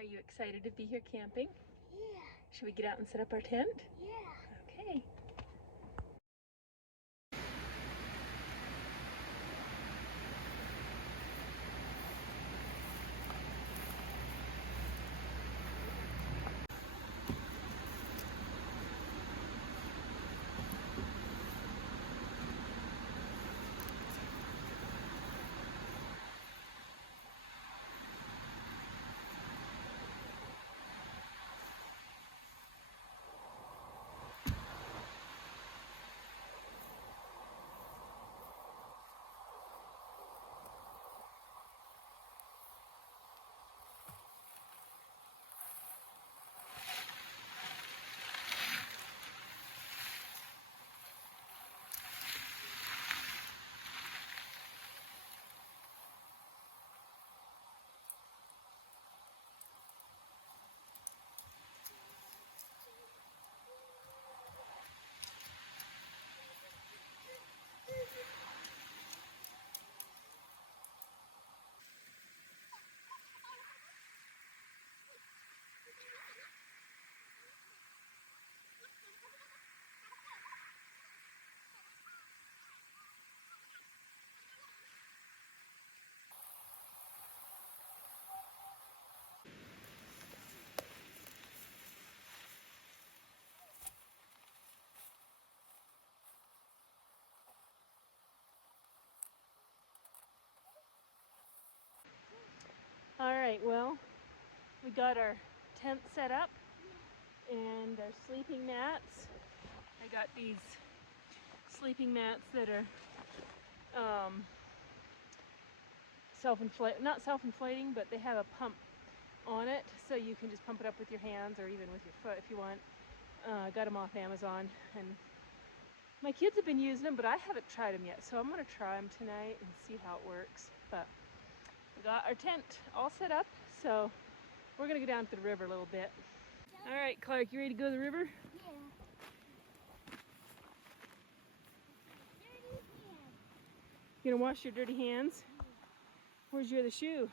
Are you excited to be here camping? Yeah. Should we get out and set up our tent? Yeah. Okay. All right, well, we got our tent set up and our sleeping mats. I got these sleeping mats that are not self-inflating, but they have a pump on it, so you can just pump it up with your hands or even with your foot if you want. Got them off Amazon, and my kids have been using them, but I haven't tried them yet, so I'm gonna try them tonight and see how it works. But we got our tent all set up, so we're gonna go down to the river a little bit. All right, Clark, you ready to go to the river? Yeah. Dirty hands. You gonna wash your dirty hands? Where's your other shoe?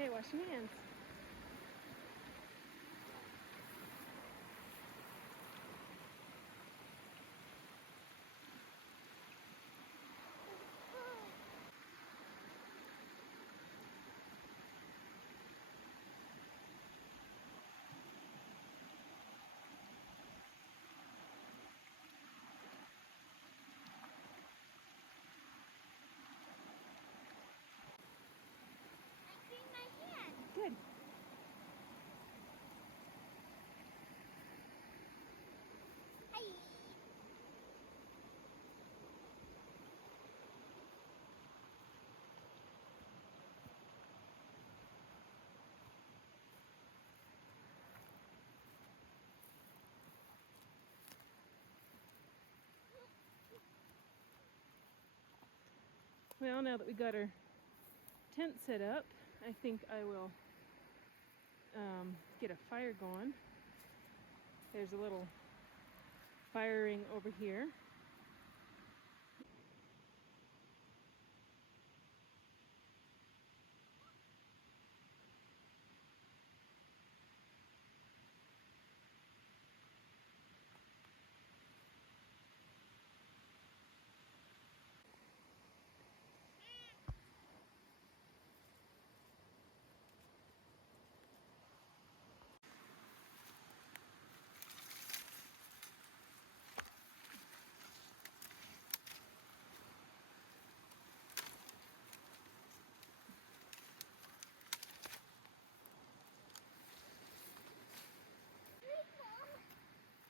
Okay, wash your hands. I cleaned my hands. Good. Hi. Well, now that we got our tent set up, I think I will get a fire going. There's a little fire ring over here.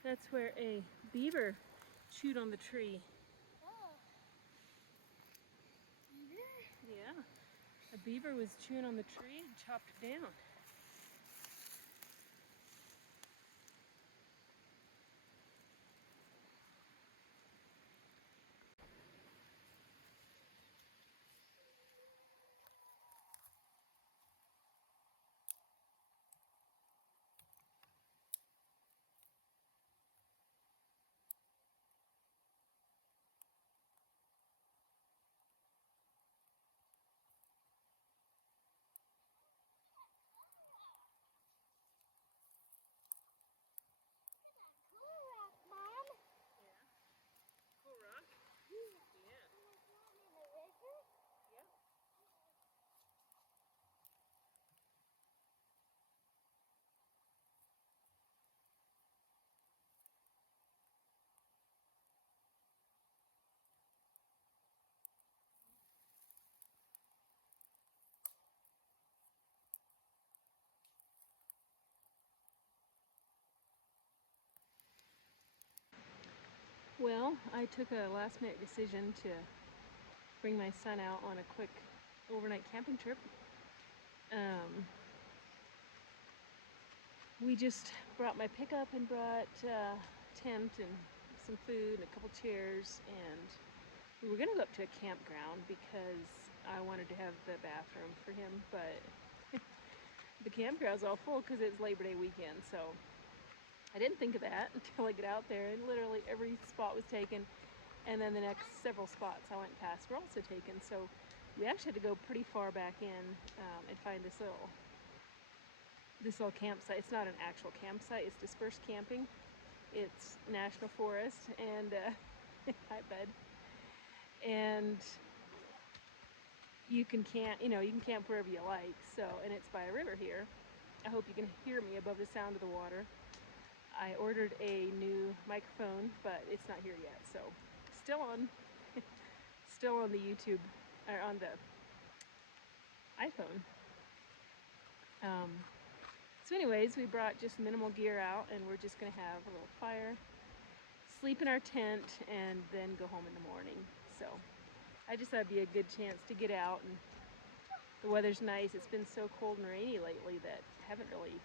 That's where a beaver chewed on the tree. Oh. Beaver? Yeah, a beaver was chewing on the tree and chopped it down. Well, I took a last minute decision to bring my son out on a quick overnight camping trip. We just brought my pickup and brought a tent and some food and a couple chairs, and we were going to go up to a campground because I wanted to have the bathroom for him, but the campground's all full because it's Labor Day weekend, so I didn't think of that until I get out there, and literally every spot was taken, and then the next several spots I went past were also taken, so we actually had to go pretty far back in and find this little campsite. It's not an actual campsite, it's dispersed camping. It's national forest, and hi bud, and you can camp wherever you like. So, and it's by a river here. I hope you can hear me above the sound of the water. I ordered a new microphone, but it's not here yet, so still on the YouTube or on the iPhone. So anyways, we brought just minimal gear out, and we're just gonna have a little fire, sleep in our tent, and then go home in the morning. So I just thought it'd be a good chance to get out, and the weather's nice. It's been so cold and rainy lately that I haven't really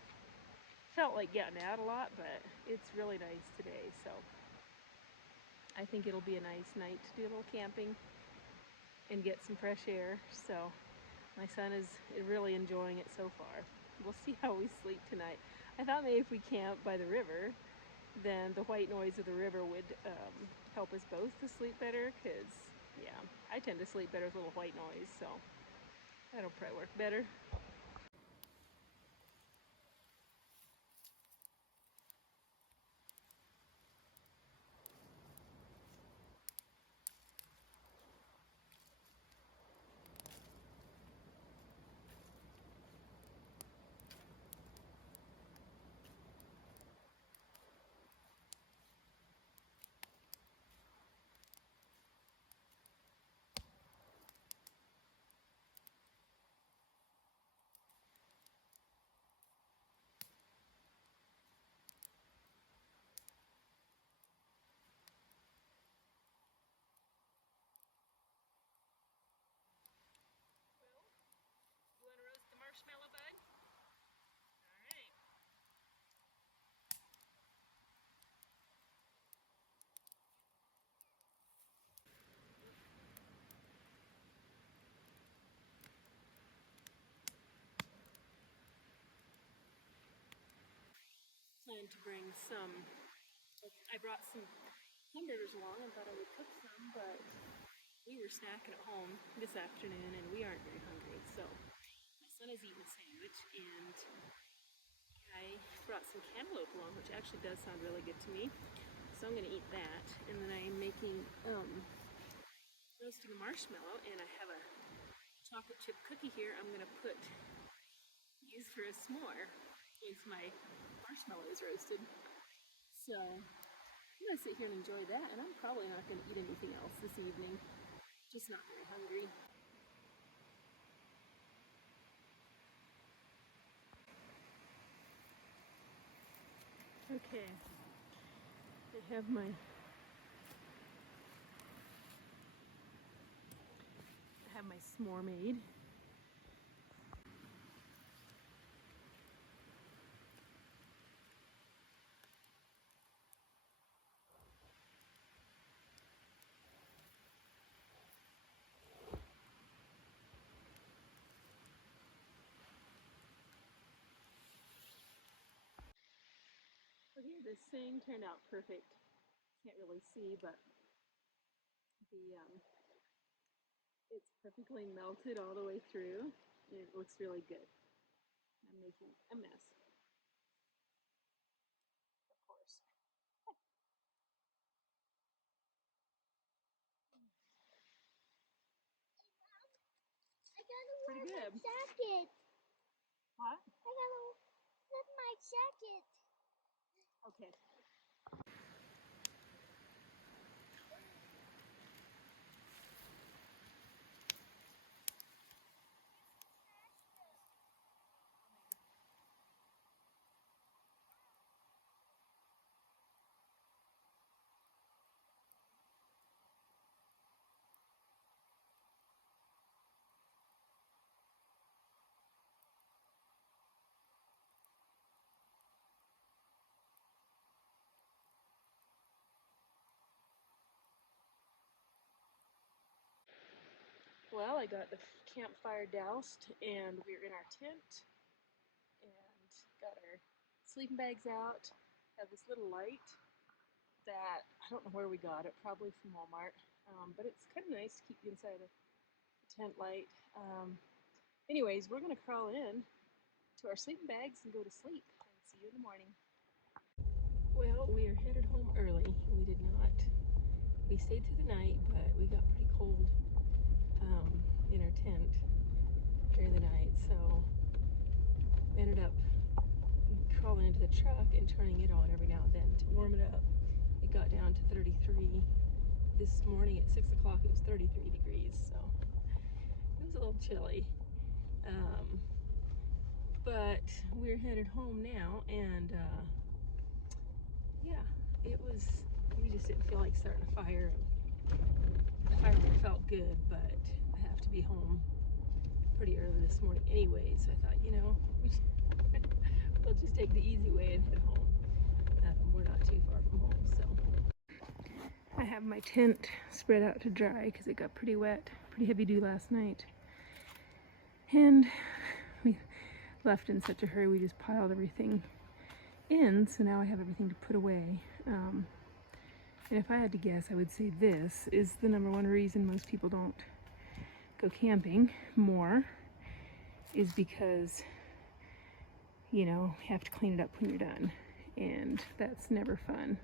felt like getting out a lot, but it's really nice today. So I think it'll be a nice night to do a little camping and get some fresh air. So my son is really enjoying it so far. We'll see how we sleep tonight. I thought maybe if we camp by the river, then the white noise of the river would help us both to sleep better, because, yeah, I tend to sleep better with a little white noise, so that'll probably work better. You want to roast the marshmallow, bud? All right. Plan to bring some. I brought some hamburgers along and thought I would cook some, but we were snacking at home this afternoon and we aren't very hungry. So my son has eaten a sandwich, and I brought some cantaloupe along, which actually does sound really good to me. So I'm going to eat that, and then I'm making roasting a marshmallow, and I have a chocolate chip cookie here. I'm going to use for a s'more once my marshmallow is roasted. So I'm going to sit here and enjoy that, and I'm probably not going to eat anything else this evening. Just not very hungry. Okay, I have my s'more made. So here, this thing turned out perfect. Can't really see, but the it's perfectly melted all the way through, and it looks really good. I'm making a mess, of course. I gotta Pretty wear good. my jacket. What? I gotta wear my jacket. Okay. Well, I got the campfire doused and we're in our tent and got our sleeping bags out. Have this little light that I don't know where we got it, probably from Walmart, but it's kind of nice to keep you inside a tent light. Anyways, we're going to crawl in to our sleeping bags and go to sleep and see you in the morning. Well, we are headed home early. We stayed through the night, but we got pretty cold in our tent during the night, so we ended up crawling into the truck and turning it on every now and then to warm it up. It got down to 33. This morning at 6 o'clock it was 33 degrees, so it was a little chilly. But we're headed home now, and yeah, we just didn't feel like starting a fire. The fire felt good, but I have to be home pretty early this morning anyway, so I thought, we'll just take the easy way and head home. We're not too far from home, so. I have my tent spread out to dry because it got pretty wet, pretty heavy dew last night. And we left in such a hurry, we just piled everything in, so now I have everything to put away. And if I had to guess, I would say this is the number one reason most people don't go camping more, is because, you have to clean it up when you're done, and that's never fun.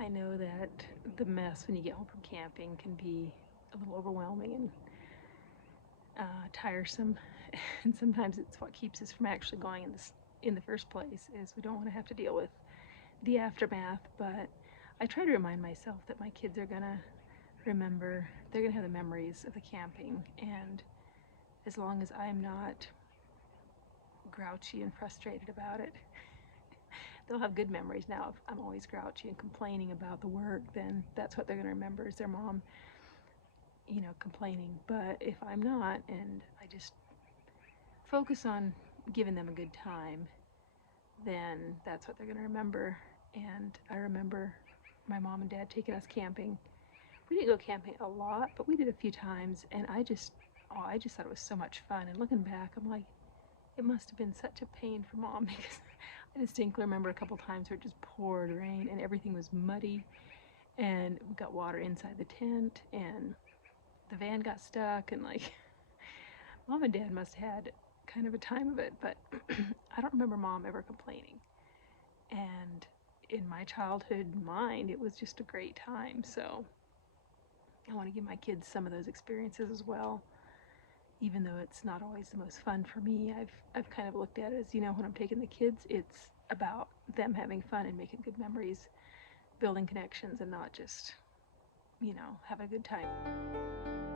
I know that the mess when you get home from camping can be a little overwhelming and tiresome, and sometimes it's what keeps us from actually going in the first place, is we don't want to have to deal with the aftermath. But I try to remind myself that my kids are gonna remember, they're gonna have the memories of the camping, and as long as I'm not grouchy and frustrated about it, they'll have good memories. Now, if I'm always grouchy and complaining about the work, then that's what they're going to remember, is their mom, complaining. But if I'm not, and I just focus on giving them a good time, then that's what they're going to remember. And I remember my mom and dad taking us camping. We didn't go camping a lot, but we did a few times, and I just thought it was so much fun. And looking back, I'm like, it must have been such a pain for mom, because I distinctly remember a couple times where it just poured rain and everything was muddy, and we got water inside the tent, and the van got stuck, and mom and dad must have had kind of a time of it, but I don't remember mom ever complaining. And in my childhood mind, it was just a great time. So I want to give my kids some of those experiences as well. Even though it's not always the most fun for me, I've kind of looked at it as, when I'm taking the kids, it's about them having fun and making good memories, building connections, and not just, having a good time.